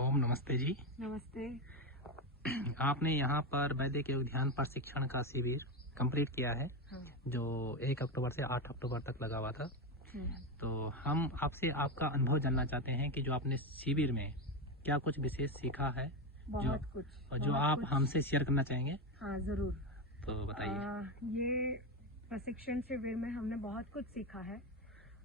ओम नमस्ते जी। नमस्ते। आपने यहाँ पर वैदिक योग ध्यान प्रशिक्षण का शिविर कंप्लीट किया है। हाँ। जो 1 अक्टूबर से 8 अक्टूबर तक लगा हुआ था। हम्म। तो हम आपसे आपका अनुभव जानना चाहते हैं कि जो आपने शिविर में क्या कुछ विशेष सीखा है बहुत कुछ और जो बहुत आप कुछ। हमसे शेयर करना चाहेंगे। हाँ, जरूर। तो बताइए। ये प्रशिक्षण शिविर में हमने बहुत कुछ सीखा है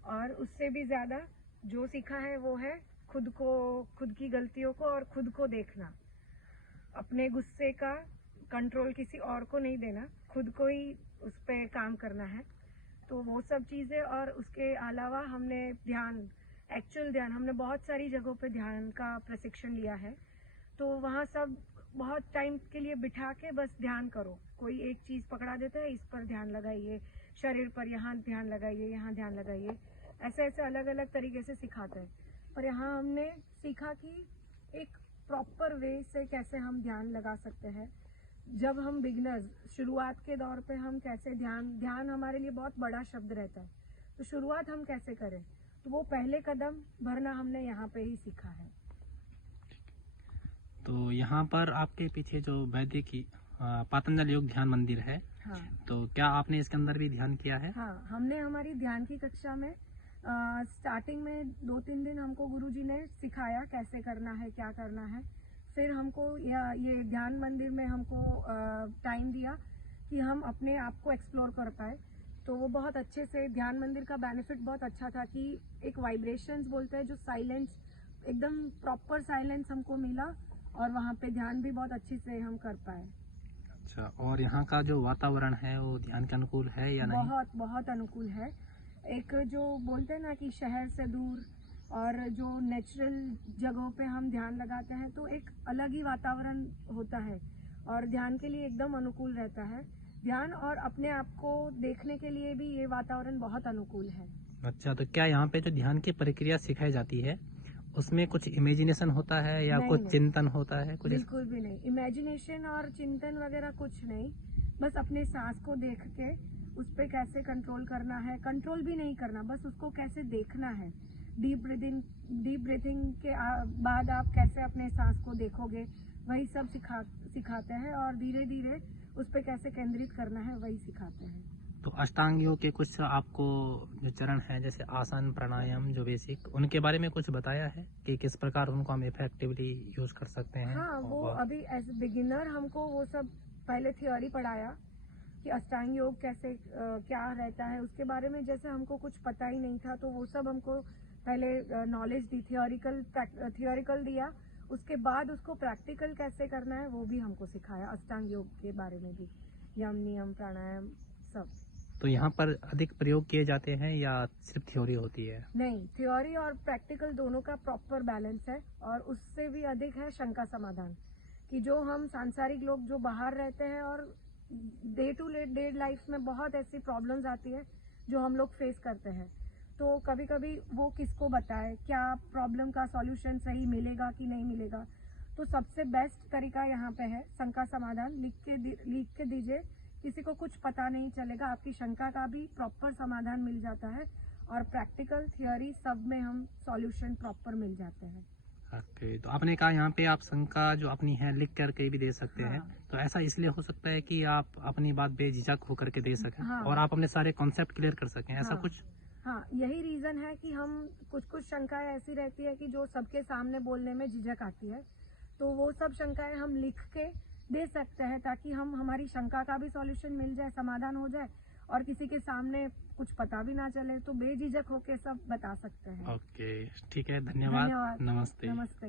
और उससे भी ज्यादा जो सीखा है वो है खुद की गलतियों को और खुद को देखना। अपने गुस्से का कंट्रोल किसी और को नहीं देना, खुद को ही उस पर काम करना है। तो वो सब चीजें और उसके अलावा हमने एक्चुअल ध्यान हमने बहुत सारी जगहों पे ध्यान का प्रशिक्षण लिया है। तो वहाँ सब बहुत टाइम के लिए बिठा के बस ध्यान करो, कोई एक चीज पकड़ा देता है, इस पर ध्यान लगाइए, शरीर पर यहाँ ध्यान लगाइए, यहाँ ध्यान लगाइए, ऐसे ऐसे अलग अलग तरीके से सिखाते हैं। पर यहाँ हमने सीखा कि एक प्रॉपर वे से कैसे हम ध्यान लगा सकते हैं। जब हम बिगिनर्स शुरुआत के दौर पे हम कैसे ध्यान हमारे लिए बहुत बड़ा शब्द रहता है, तो शुरुआत हम कैसे करें, तो वो पहले कदम भरना हमने यहाँ पे ही सीखा है। तो यहाँ पर आपके पीछे जो वैदिक पातंजल योग ध्यान मंदिर है। हाँ। तो क्या आपने इसके अंदर भी ध्यान किया है? हाँ, हमने हमारी ध्यान की कक्षा में स्टार्टिंग में 2-3 दिन हमको गुरुजी ने सिखाया कैसे करना है, क्या करना है। फिर हमको ये ध्यान मंदिर में हमको टाइम दिया कि हम अपने आप को एक्सप्लोर कर पाए। तो वो बहुत अच्छे से ध्यान मंदिर का बेनिफिट बहुत अच्छा था कि एक वाइब्रेशंस बोलते हैं, जो साइलेंस, एकदम प्रॉपर साइलेंस हमको मिला और वहाँ पे ध्यान भी बहुत अच्छे से हम कर पाए। अच्छा, और यहाँ का जो वातावरण है वो ध्यान के अनुकूल है या नहीं? बहुत बहुत अनुकूल है। एक जो बोलते हैं ना कि शहर से दूर और जो नेचुरल जगहों पे हम ध्यान लगाते हैं, तो एक अलग ही वातावरण होता है और ध्यान के लिए एकदम अनुकूल रहता है। ध्यान और अपने आप को देखने के लिए भी ये वातावरण बहुत अनुकूल है। अच्छा, तो क्या यहाँ पे जो ध्यान की प्रक्रिया सिखाई जाती है उसमें कुछ इमेजिनेशन होता है या कुछ चिंतन होता है? कुछ बिल्कुल भी नहीं, इमेजिनेशन और चिंतन वगैरह कुछ नहीं। बस अपने सांस को देख के उस पर कैसे कंट्रोल करना है, कंट्रोल भी नहीं करना, बस उसको कैसे देखना है। डीप ब्रीथिंग के बाद आप कैसे अपने सांस को देखोगे, वही सब सिखाते हैं और धीरे धीरे उस पर कैसे केंद्रित करना है वही सिखाते हैं। तो अष्टांग योग के कुछ आपको जो चरण हैं, जैसे आसन, प्राणायाम, जो बेसिक, उनके बारे में कुछ बताया है कि किस प्रकार उनको हम इफेक्टिवली यूज कर सकते हैं? हाँ, वो अभी एज बिगिनर हमको वो सब पहले थ्योरी पढ़ाया कि अष्टांग योग कैसे क्या रहता है, उसके बारे में जैसे हमको कुछ पता ही नहीं था, तो वो सब हमको पहले नॉलेज दी, थियोरिकल दिया। उसके बाद उसको प्रैक्टिकल कैसे करना है वो भी हमको सिखाया, अष्टांग योग के बारे में भी, यम, नियम, प्राणायाम सब। तो यहाँ पर अधिक प्रयोग किए जाते हैं या सिर्फ थ्योरी होती है? नहीं, थ्योरी और प्रैक्टिकल दोनों का प्रॉपर बैलेंस है। और उससे भी अधिक है शंका समाधान, कि जो हम सांसारिक लोग जो बाहर रहते हैं और डे टू डे लाइफ में बहुत ऐसी प्रॉब्लम्स आती है जो हम लोग फेस करते हैं, तो कभी कभी वो किसको बताए, क्या प्रॉब्लम का सॉल्यूशन सही मिलेगा कि नहीं मिलेगा। तो सबसे बेस्ट तरीका यहाँ पे है शंका समाधान। लिख के दीजिए, किसी को कुछ पता नहीं चलेगा, आपकी शंका का भी प्रॉपर समाधान मिल जाता है और प्रैक्टिकल, थियोरी सब में हम सॉल्यूशन प्रॉपर मिल जाते हैं। ओके, तो आपने कहा यहाँ पे आप शंका जो अपनी है लिख करके भी दे सकते हैं। हाँ। तो ऐसा इसलिए हो सकता है कि आप अपनी बात बेझिझक होकर के दे सकें। हाँ। और आप अपने सारे कॉन्सेप्ट क्लियर कर सकें, ऐसा हाँ। कुछ? हाँ, यही रीजन है कि हम कुछ शंकाएं ऐसी रहती है कि जो सबके सामने बोलने में झिझक आती है, तो वो सब शंकाएं हम लिख के दे सकते हैं ताकि हमारी शंका का भी सॉल्यूशन मिल जाए, समाधान हो जाए और किसी के सामने कुछ पता भी ना चले, तो बेझिझक होके सब बता सकते हैं। ओके, ठीक है, धन्यवाद। नमस्ते। नमस्ते।